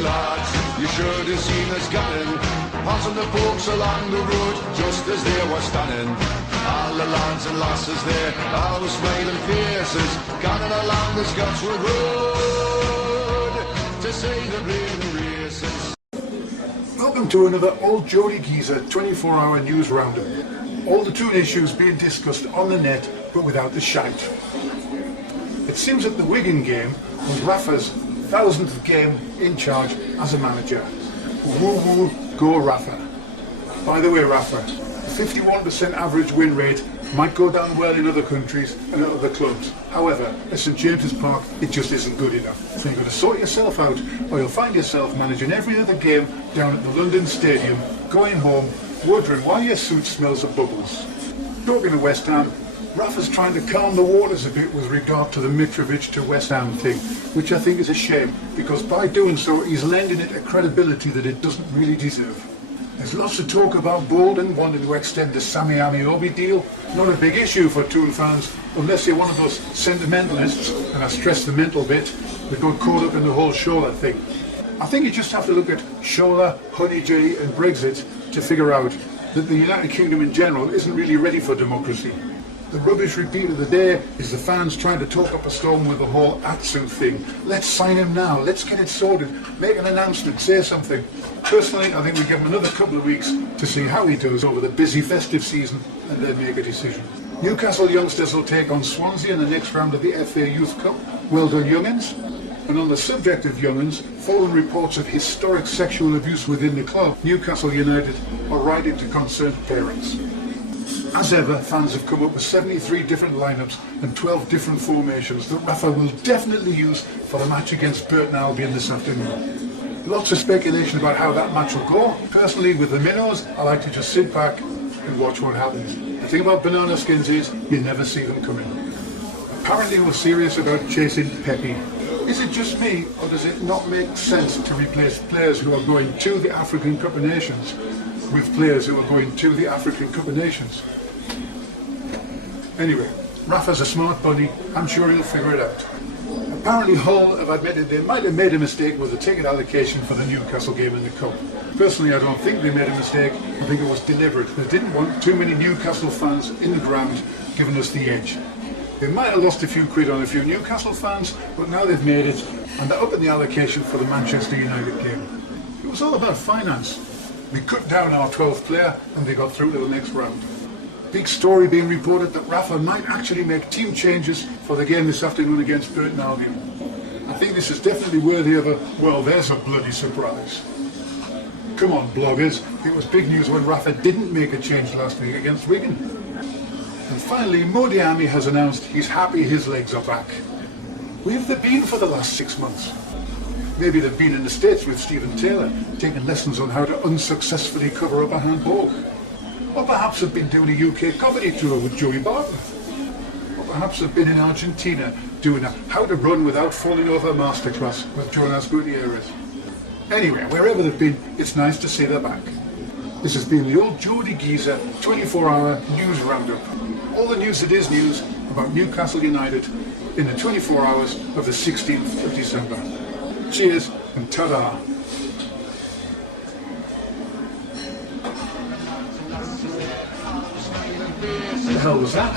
Geordie lads, you should have seen us gunning, passing the folks along the road just as they were standing. All the lads and lasses there, all with smiling faces, gunning along the Scotswood Road to see the bleeding races. Welcome to another Old Geordie Geezer 24-hour news roundup. All the tune issues being discussed on the net, but without the shout. It seems that the Wigan game was Rafa's 1000th game in charge as a manager. Woo woo, go Rafa. By the way, Rafa, a 51% average win rate might go down well in other countries and at other clubs. However, at St James's Park, it just isn't good enough. So you've got to sort yourself out, or you'll find yourself managing every other game down at the London Stadium, going home, wondering why your suit smells of bubbles. Talking to West Ham, Rafa's trying to calm the waters a bit with regard to the Mitrovic to West Ham thing, which I think is a shame, because by doing so he's lending it a credibility that it doesn't really deserve. There's lots of talk about Bolden wanting to extend the Sammy Amiobi deal. Not a big issue for Toon fans, unless you're one of those sentimentalists, and I stress the mental bit, that got caught up in the whole Shola thing. I think you just have to look at Shola, Honeybee and Brexit to figure out that the United Kingdom in general isn't really ready for democracy. The rubbish repeat of the day is the fans trying to talk up a storm with the whole Atsu thing. Let's sign him now, let's get it sorted, make an announcement, say something. Personally, I think we give him another couple of weeks to see how he does over the busy festive season and then make a decision. Newcastle youngsters will take on Swansea in the next round of the FA Youth Cup. Well done, young'uns. And on the subject of young'uns, following reports of historic sexual abuse within the club, Newcastle United are writing to concerned parents. As ever, fans have come up with 73 different lineups and 12 different formations that Rafa will definitely use for the match against Burton Albion this afternoon. Lots of speculation about how that match will go. Personally, with the minnows, I like to just sit back and watch what happens. The thing about banana skins is, you never see them coming. Apparently we're serious about chasing Pepe. Is it just me, or does it not make sense to replace players who are going to the African Cup of Nations with players who are going to the African Cup of Nations? Anyway, Rafa's a smart bunny, I'm sure he'll figure it out. Apparently Hull have admitted they might have made a mistake with the ticket allocation for the Newcastle game in the Cup. Personally, I don't think they made a mistake, I think it was deliberate. They didn't want too many Newcastle fans in the ground giving us the edge. They might have lost a few quid on a few Newcastle fans, but now they've made it, and they're up in the allocation for the Manchester United game. It was all about finance. We cut down our 12th player, and they got through to the next round. Big story being reported that Rafa might actually make team changes for the game this afternoon against Burton Albion. I think this is definitely worthy of a, well, there's a bloody surprise. Come on, bloggers, it was big news when Rafa didn't make a change last week against Wigan. And finally, Modiami has announced he's happy his legs are back. Where have they been for the last 6 months? Maybe they've been in the States with Stephen Taylor, taking lessons on how to unsuccessfully cover up a handball. Or perhaps they've been doing a UK comedy tour with Joey Barton. Or perhaps they've been in Argentina doing a how to run without falling over masterclass with Jonas Gutierrez. Anyway, wherever they've been, it's nice to see they're back. This has been the Old Geordie Geezer 24-hour news roundup. All the news that is news about Newcastle United in the 24 hours of the 16th of December. Cheers and ta-da! What the hell was that?